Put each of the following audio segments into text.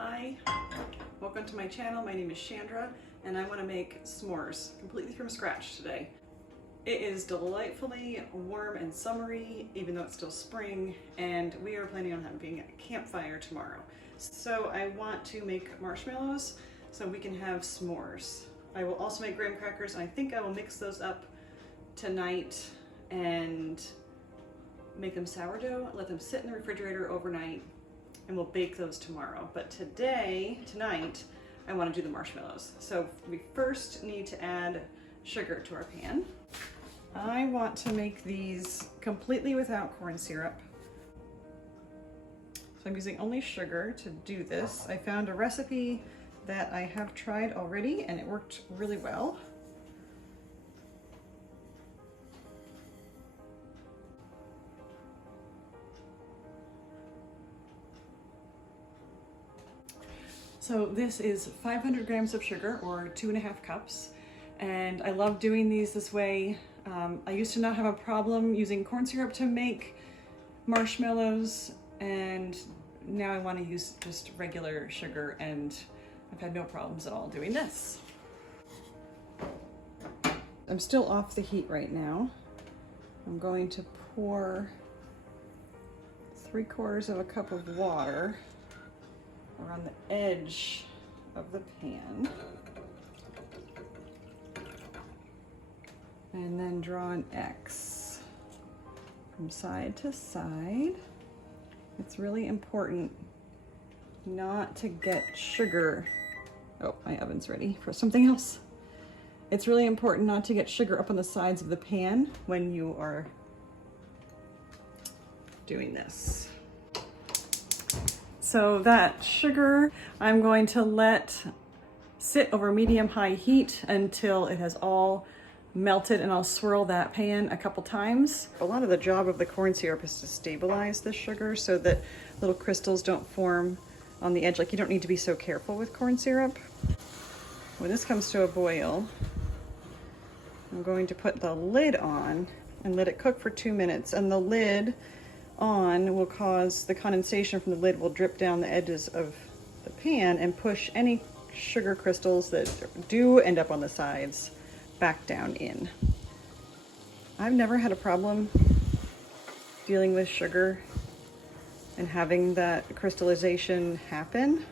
Hi, welcome to my channel. My name is Chandra and I want to make s'mores completely from scratch today. It is delightfully warm and summery even though it's still spring, and we are planning on having a campfire tomorrow. So I want to make marshmallows so we can have s'mores. I will also make graham crackers, and I think I will mix those up tonight and make them sourdough, let them sit in the refrigerator overnight, and we'll bake those tomorrow. But tonight, I want to do the marshmallows. So we first need to add sugar to our pan. I want to make these completely without corn syrup. So I'm using only sugar to do this. I found a recipe that I have tried already and it worked really well. So this is 500 grams of sugar, or 2.5 cups. And I love doing these this way. I used to not have a problem using corn syrup to make marshmallows, and now I want to use just regular sugar, and I've had no problems at all doing this. I'm still off the heat right now. I'm going to pour 3/4 cup of water around the edge of the pan, and then draw an X from side to side. It's really important not to get sugar. Oh, my oven's ready for something else. It's really important not to get sugar up on the sides of the pan when you are doing this. So that sugar I'm going to let sit over medium-high heat until it has all melted, and I'll swirl that pan a couple times. A lot of the job of the corn syrup is to stabilize the sugar so that little crystals don't form on the edge. Like, you don't need to be so careful with corn syrup. When this comes to a boil, I'm going to put the lid on and let it cook for 2 minutes, and the lid on will cause the condensation from the lid will drip down the edges of the pan and push any sugar crystals that do end up on the sides back down in. I've never had a problem dealing with sugar and having that crystallization happen.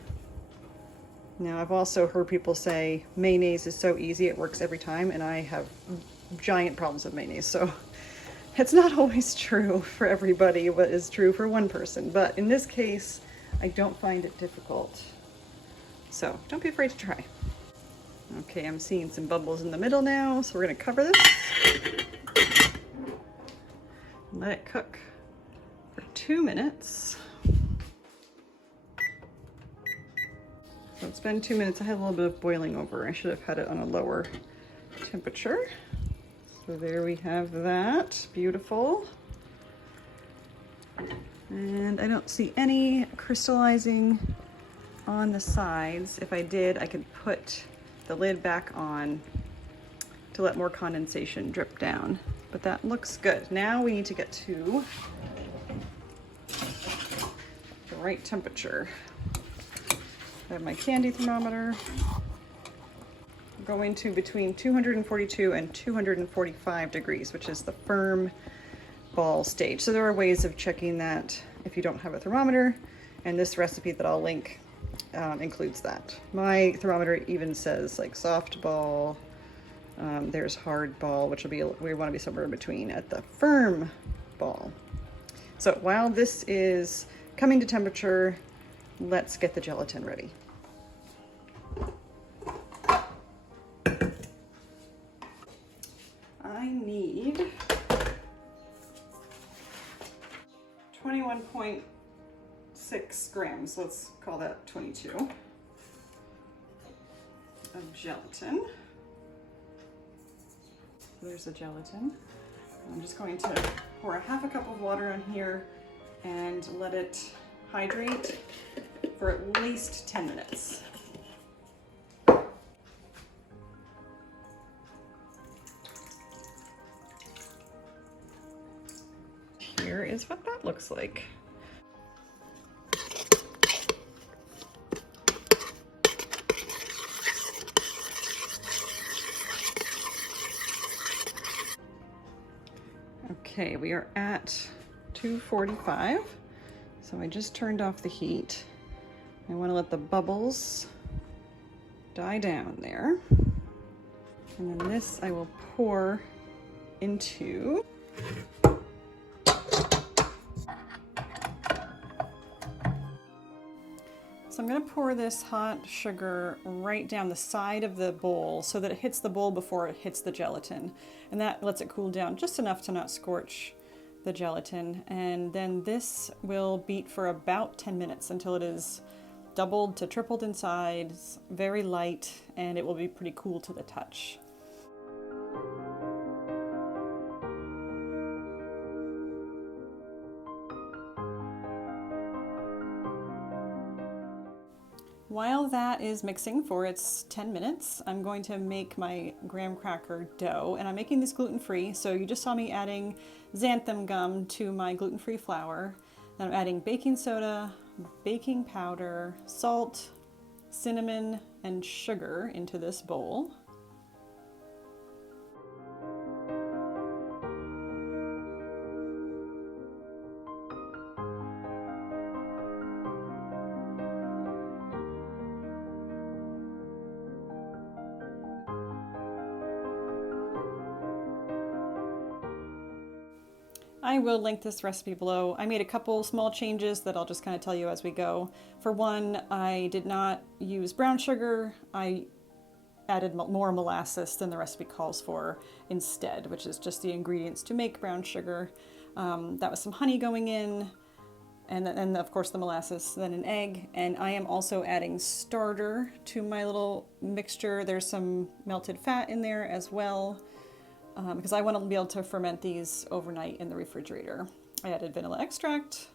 Now, I've also heard people say mayonnaise is so easy, it works every time, and I have giant problems with mayonnaise, so it's not always true for everybody what is true for one person, but in this case, I don't find it difficult. So don't be afraid to try. Okay, I'm seeing some bubbles in the middle now, so we're gonna cover this. Let it cook for 2 minutes. So it's been 2 minutes. I had a little bit of boiling over. I should have had it on a lower temperature. So there we have that, beautiful. And I don't see any crystallizing on the sides. If I did, I could put the lid back on to let more condensation drip down, but that looks good. Now we need to get to the right temperature. I have my candy thermometer. Going to between 242 and 245 degrees, which is the firm ball stage. So there are ways of checking that if you don't have a thermometer, and this recipe that I'll link includes that. My thermometer even says like soft ball, there's hard ball, which will be, we want to be somewhere in between at the firm ball. So while this is coming to temperature, let's get the gelatin ready. I need 21.6 grams, let's call that 22, of gelatin. There's the gelatin. I'm just going to pour 1/2 cup of water on here and let it hydrate for at least 10 minutes. Here is what that looks like. Okay, we are at 245. So I just turned off the heat. I want to let the bubbles die down there. And then this I will pour into. So I'm going to pour this hot sugar right down the side of the bowl so that it hits the bowl before it hits the gelatin. And that lets it cool down just enough to not scorch the gelatin. And then this will beat for about 10 minutes until it is doubled to tripled in size, very light, and it will be pretty cool to the touch. While that is mixing for its 10 minutes, I'm going to make my graham cracker dough, and I'm making this gluten-free. So you just saw me adding xanthan gum to my gluten-free flour. Then I'm adding baking soda, baking powder, salt, cinnamon, and sugar into this bowl. I will link this recipe below. I made a couple small changes that I'll just kind of tell you as we go. For one, I did not use brown sugar. I added more molasses than the recipe calls for instead, which is just the ingredients to make brown sugar. That was some honey going in, and then of course the molasses, then an egg. And I am also adding starter to my little mixture. There's some melted fat in there as well. Because I want to be able to ferment these overnight in the refrigerator. I added vanilla extract,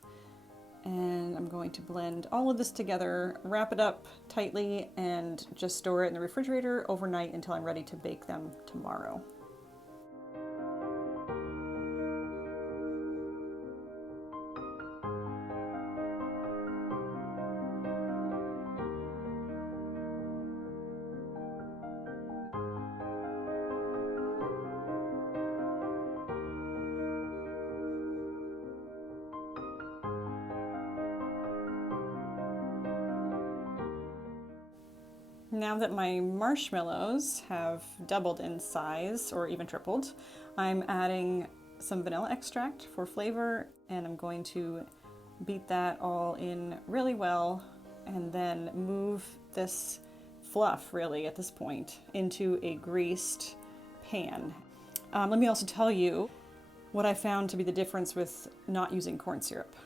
and I'm going to blend all of this together, wrap it up tightly, and just store it in the refrigerator overnight until I'm ready to bake them tomorrow. Now that my marshmallows have doubled in size, or even tripled, I'm adding some vanilla extract for flavor, and I'm going to beat that all in really well, and then move this fluff, really, at this point, into a greased pan. Let me also tell you what I found to be the difference with not using corn syrup.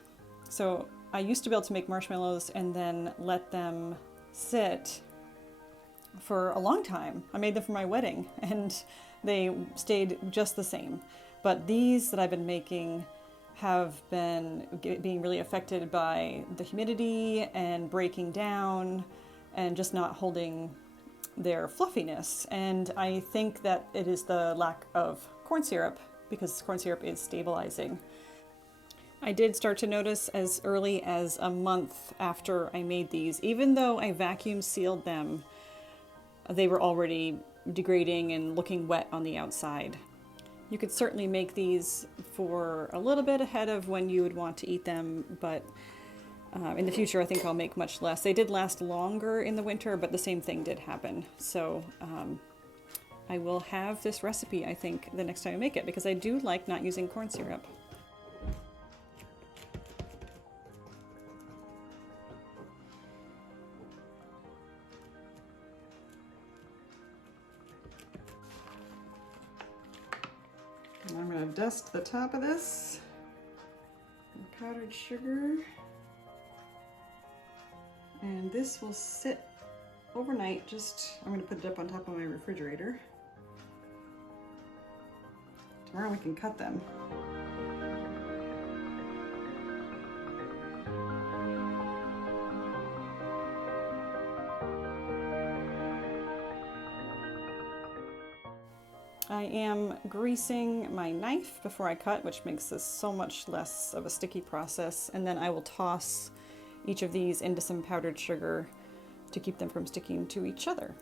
So I used to be able to make marshmallows and then let them sit for a long time. I made them for my wedding and they stayed just the same. But these that I've been making have been being really affected by the humidity and breaking down and just not holding their fluffiness. And I think that it is the lack of corn syrup, because corn syrup is stabilizing. I did start to notice as early as a month after I made these, even though I vacuum sealed them, they were already degrading and looking wet on the outside. You could certainly make these for a little bit ahead of when you would want to eat them, but in the future I think I'll make much less. They did last longer in the winter, but the same thing did happen. So I will have this recipe, I think, the next time I make it, because I do like not using corn syrup. I'm going to dust the top of this with powdered sugar, and this will sit overnight. I'm going to put it up on top of my refrigerator. Tomorrow we can cut them. I am greasing my knife before I cut, which makes this so much less of a sticky process. And then I will toss each of these into some powdered sugar to keep them from sticking to each other.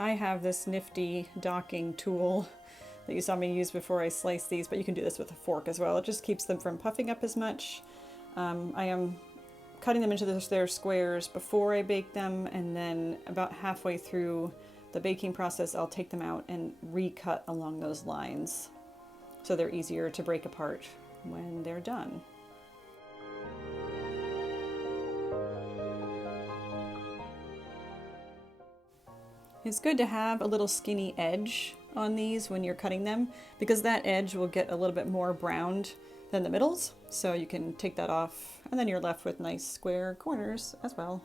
I have this nifty docking tool that you saw me use before I slice these, but you can do this with a fork as well. It just keeps them from puffing up as much. I am cutting them into their squares before I bake them, and then about halfway through the baking process, I'll take them out and recut along those lines so they're easier to break apart when they're done. It's good to have a little skinny edge on these when you're cutting them, because that edge will get a little bit more browned than the middles. So you can take that off, and then you're left with nice square corners as well.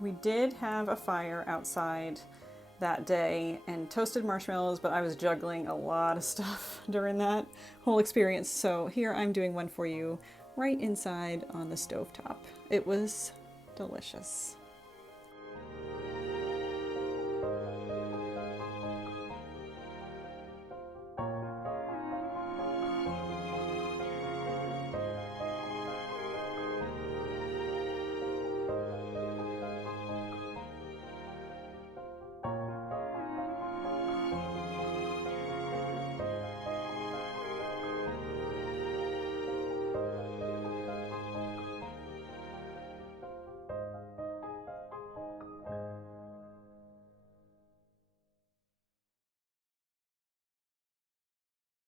We did have a fire outside that day and toasted marshmallows, but I was juggling a lot of stuff during that whole experience. So here I'm doing one for you right inside on the stovetop. It was delicious.